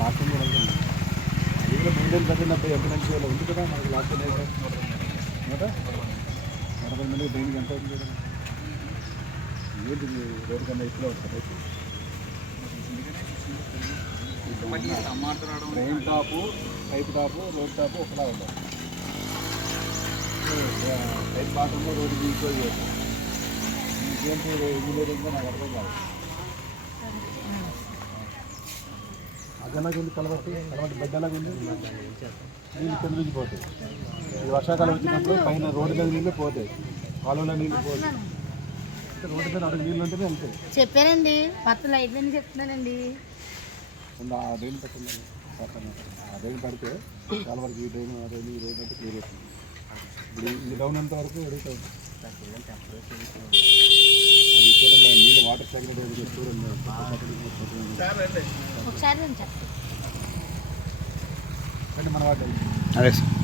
last time కూడా ఉంటుంది అది కూడా మెయింటైన్ కట్టినప్పుడు ఎంపీ ఉంది కదా మనకి లాస్ట్ టైం 40 మంది దేనికి ఎంత అవుతుంది ఏంటి రోడ్డు కన్నా ఎక్కువ వస్తుంది train top pipe top road top ఒకలా ఉండాలి పైప్ బాటంలో రోడ్డు తీసుకోవాలి ఇంకేంటి ఇంజనీరింగ్గా నాకు అర్థం కాదు అదెలాగా ఉంది కలవట్టి బెడ్ ఎలాగ ఉంది నీళ్ళు కింద నుంచి పోతాయి ఈ వర్షాకాలం వచ్చినప్పుడు పైన రోడ్డు మీద నీళ్ళు పోతాయి కాలువలో నీళ్ళు పోతాయి రోడ్డు మీద అడుగు నీళ్ళు ఉంటేనే వెళ్తాయి చెప్పానండి మొత్తం లైట్లని చెప్తున్నానండి ఆ డ్రైన్ పెట్టండి ఆ డ్రైన్ పడితే చాలా వరకు ఈ డ్రైన్ ఆ డ్రైన్ ఈ డ్రైన్ అంటే క్లియర్ అవుతుంది ఇప్పుడు ఈ డౌన్ అంత వరకు అడుగుతాం అది చూడండి నీళ్ళు వాటర్ సెక్రటరీ చూడండి ఒకసారి మన వాటి అదే సార్